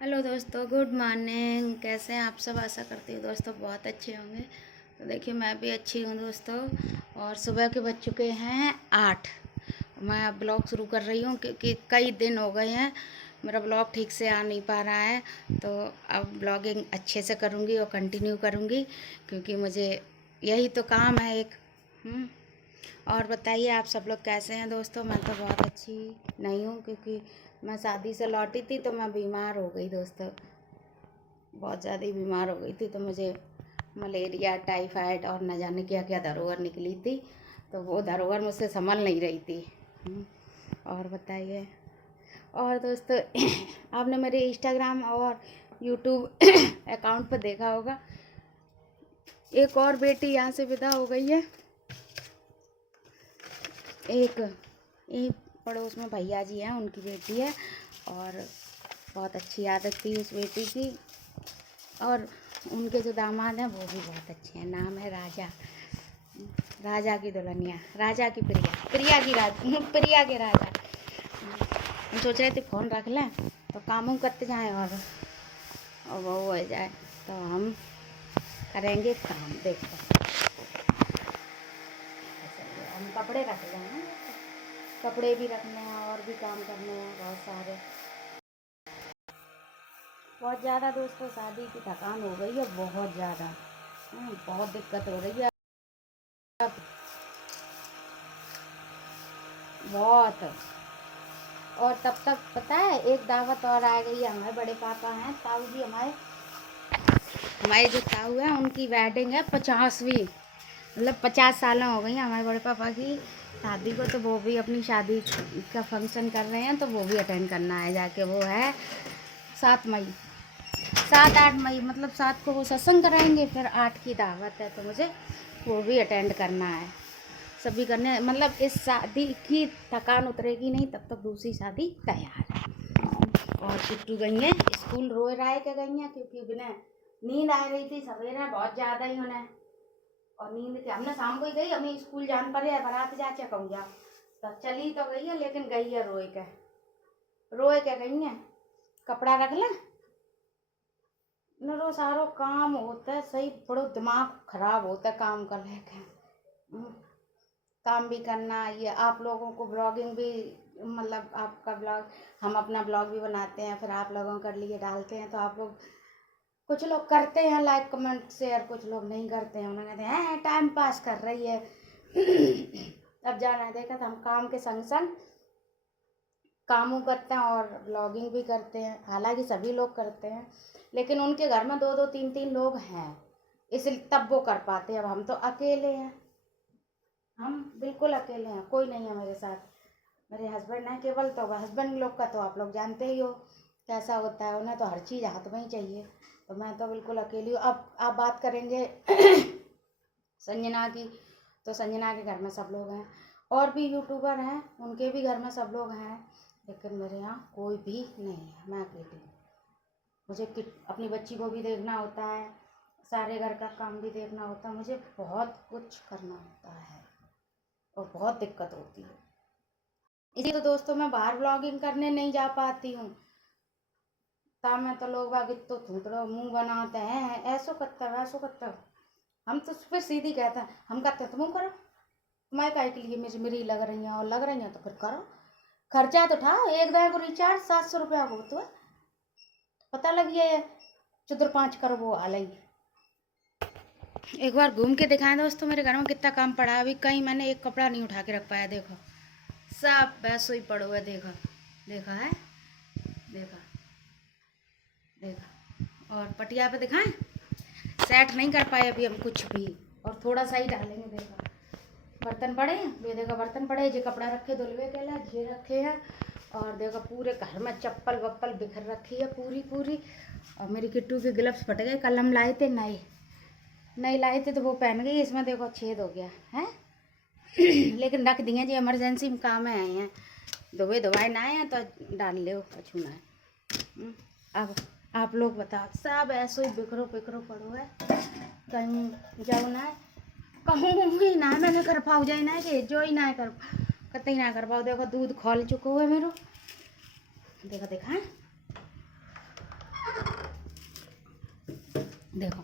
Hello दोस्तों, good morning. कैसे हैं आप सब? आशा करती हूँ दोस्तों बहुत अच्छे होंगे। तो देखिए, मैं भी अच्छी हूँ दोस्तों। और सुबह के बज चुके हैं 8। मैं अब ब्लॉग शुरू कर रही हूँ क्योंकि कई दिन हो गए हैं मेरा ब्लॉग ठीक से आ नहीं पा रहा है। तो अब ब्लॉगिंग अच्छे से करूँगी और कंटिन्यू करूँगी क्योंकि मुझे यही तो काम है एक। और बताइए आप सब लोग कैसे हैं दोस्तों? मैं तो बहुत अच्छी नहीं हूँ क्योंकि मैं शादी से लौटी थी तो मैं बीमार हो गई दोस्तों। बहुत ज़्यादा ही बीमार हो गई थी तो मुझे मलेरिया, टाइफाइड और न जाने क्या क्या धरोहर निकली थी। तो वो धरोहर मुझसे संभल नहीं रही थी। और बताइए। और दोस्तों आपने मेरे इंस्टाग्राम और यूट्यूब अकाउंट पर देखा होगा, एक और बेटी यहाँ से विदा हो गई है। एक एक पड़ोस में भैया जी हैं, उनकी बेटी है। और बहुत अच्छी आदत थी उस बेटी की। और उनके जो दामाद हैं वो भी बहुत अच्छे हैं। नाम है राजा। राजा की दुल्हनिया, राजा की प्रिया, प्रिया की राजा, प्रिया के राजा। हम सोच रहे थे फ़ोन रख लें तो काम करते जाएं और वो हो जाए तो हम करेंगे काम। देखते हम कपड़े रख लें, कपड़े भी रखने हैं और भी काम करने हैं बहुत सारे। बहुत ज़्यादा दोस्तों शादी की थकान हो गई है, बहुत ज़्यादा। बहुत दिक्कत हो रही है अब, बहुत। और तब तक पता है एक दावत और आ गई है। हमारे बड़े पापा हैं, ताऊ जी, हमारे हमारे जो ताऊ हैं उनकी वेडिंग है 50वीं। मतलब 50 साल हो गई हैं हमारे बड़े पापा की शादी को। तो वो भी अपनी शादी का फंक्शन कर रहे हैं तो वो भी अटेंड करना है जाके। वो है 7 मई, 7-8 मई, मतलब 7 को वो सत्संग कराएंगे, फिर 8 की दावत है तो मुझे वो भी अटेंड करना है। सभी करने, मतलब इस शादी की थकान उतरेगी नहीं तब तक दूसरी शादी तैयार है। और किट्टू गई हैं स्कूल, रोए राय के गई हैं क्योंकि बिना नींद आ रही थी सवेरे बहुत ज़्यादा ही उन्हें। और नींद थी, हमने शाम को ही गई, हमें स्कूल जान पड़े है, बारात जाचे कहूँ जा तो चली तो गई है, लेकिन गई है रोए के गई हैं। कपड़ा रख लें न, रो सारो काम होता है सही, बड़ो दिमाग खराब होता है काम कर लेके। काम भी करना, ये आप लोगों को ब्लॉगिंग भी, मतलब आपका ब्लॉग, हम अपना ब्लॉग भी बनाते हैं, फिर आप लोगों के लिए डालते हैं तो आप लोग, कुछ लोग करते हैं लाइक कमेंट शेयर, कुछ लोग नहीं करते हैं। उन्होंने कहते हैं टाइम पास कर रही है। अब जाना देखा था, हम काम के संग संग कामों करते हैं और ब्लॉगिंग भी करते हैं। हालांकि सभी लोग करते हैं लेकिन उनके घर में 2-2 3-3 लोग हैं, इसलिए तब वो कर पाते हैं। अब हम तो अकेले हैं, हम बिल्कुल अकेले हैं, कोई नहीं है मेरे साथ। मेरे हस्बैंड हैं केवल, तो हस्बैंड लोग का तो आप लोग जानते ही हो कैसा होता है, उन्हें तो हर चीज़ हाथ में ही चाहिए। तो मैं तो बिल्कुल अकेली हूँ। अब आप बात करेंगे संजना की, तो संजना के घर में सब लोग हैं। और भी यूट्यूबर हैं, उनके भी घर में सब लोग हैं, लेकिन मेरे यहाँ कोई भी नहीं है, मैं अकेली हूँ। मुझे अपनी बच्ची को भी देखना होता है, सारे घर का काम भी देखना होता है, मुझे बहुत कुछ करना होता है और बहुत दिक्कत होती है। इसी तो दोस्तों मैं बाहर ब्लॉगिंग करने नहीं जा पाती हूँ। ता में तो लोग बाग तो थूतड़ो मुँह बनाते हैं, ऐसो करता वैसो करता। हम तो फिर सीधी कहते हैं, हम कहते हैं तुम करो, तुम्हारे काय के लिए मेरी लग रही हैं, और लग रही हैं तो फिर करो। खर्चा तो था एक दिन को रिचार्ज 700 रुपया को, तो पता लगी है चुदर 5 करो वो आ लगी। एक बार घूम के दिखाएं दोस्तों मेरे घर में कितना काम पड़ा है। अभी कहीं मैंने एक कपड़ा नहीं उठा के रख पाया, देखो सब वैसो ही पड़ो है। देखा देखा है, देखा देखा। और पटिया पे दिखाएं, सेट नहीं कर पाए अभी हम कुछ भी, और थोड़ा सा ही डालेंगे। देखा बर्तन पड़े हैं, ये देखो बर्तन पड़े, जो कपड़ा रखे धुलवे के लिए ये रखे हैं। और देखो पूरे घर में चप्पल वप्पल बिखर रखी है पूरी पूरी। और मेरी किट्टू के ग्लव्स फट गए, कल हम लाए थे नए, नहीं लाए थे तो वो पहन गई, इसमें देखो छेद हो गया है। लेकिन रख दिए, जो इमरजेंसी में काम में आए हैं, धोए धोवाए ना आए हैं तो डाल ले कछू ना। अब आप लोग बताओ, सब ऐसो ही बिखरो बिखरो पड़ो है, कहीं जाओ ना, कहूँ ही ना मैंने कर पाओ जाए ना, कि जो ही ना कर कतई ना कर पाओ। देखो दूध खोल चुको है मेरो, देखो देखा है देखो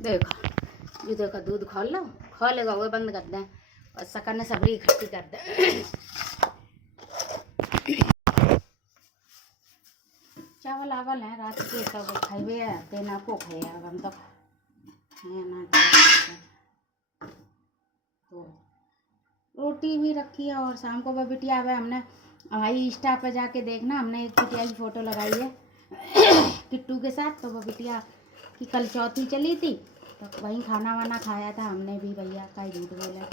देखो ये देखो, दूध खोलेगा वो बंद कर दें और सकन ने सबरी इकट्ठी कर दें। चावल आवल है रात के, तब खाइबे तेना को खाए, अब हम तो है ना। तो रोटी भी रखी है और शाम को वह बिटिया है, हमने हमारी इंस्टा पे जाके देखना, हमने एक बिटिया की फ़ोटो लगाई है किट्टू के साथ। तो वह बिटिया की कल चौथी चली थी, तो वहीं खाना वाना खाया था हमने भी, भैया का ही झूठ बोला,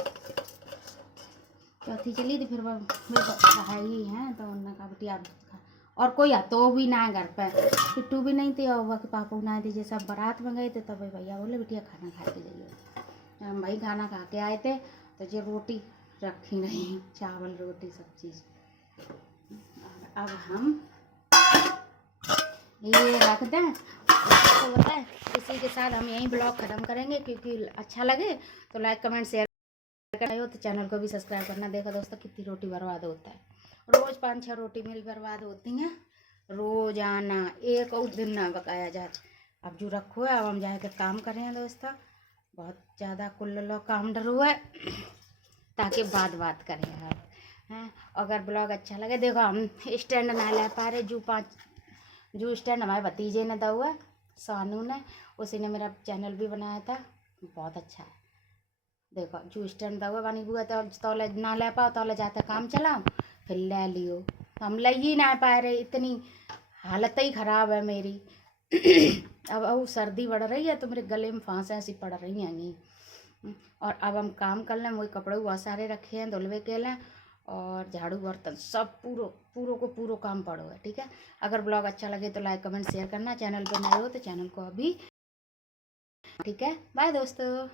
चौथी चली थी। फिर वह भाई हैं तो उन्होंने कहा बिटिया, और कोई तो भी ना है घर पे, किट्टू भी नहीं थी और वह के पापा ना थे, सब बारात में गए थे। तब भैया बोले बिटिया खाना खा के जाइए। हम भाई खाना खा के आए थे, तो जो रोटी रखी रही, चावल रोटी सब चीज़। अब हम ये रख दें, तो बताए इसी के साथ हम यही ब्लॉग ख़त्म करेंगे। क्योंकि अच्छा लगे तो लाइक कमेंट शेयर हो तो चैनल को भी सब्सक्राइब करना। देखो दोस्तों कितनी रोटी बर्बाद होता है, रोज़ 5-6 रोटी मेरी बर्बाद होती हैं रोज़ाना, एक और दिन ना पकाया जाए। अब जो रखो है, अब हम जाके काम करें दोस्तों, बहुत ज़्यादा कुल लो काम डरो है, ताकि बात करें आप हैं। अगर ब्लॉग अच्छा लगे, देखो हम स्टैंड ना ले पा रहे, जो स्टैंड हमारे भतीजे ने दिया हुआ, सानू ने, उसी ने मेरा चैनल भी बनाया था, बहुत अच्छा है। देखो जो स्टैंड दवा बनी हुआ, तो ना ले पाओ तो जाते काम चलाओ, फिर ले लियो। हम ले ही ना पा रहे, इतनी हालत ही ख़राब है मेरी अब सर्दी बढ़ रही है तो मेरे गले में फांसें ऐसी पड़ रही हैं। और अब हम काम कर लें, वही कपड़े बहुत सारे रखे हैं धुलवे के लें, और झाड़ू बर्तन सब पूरो काम पड़ो है। ठीक है, अगर ब्लॉग अच्छा लगे तो लाइक कमेंट शेयर करना, चैनल पर नए हो तो चैनल को अभी। ठीक है, बाय दोस्तों।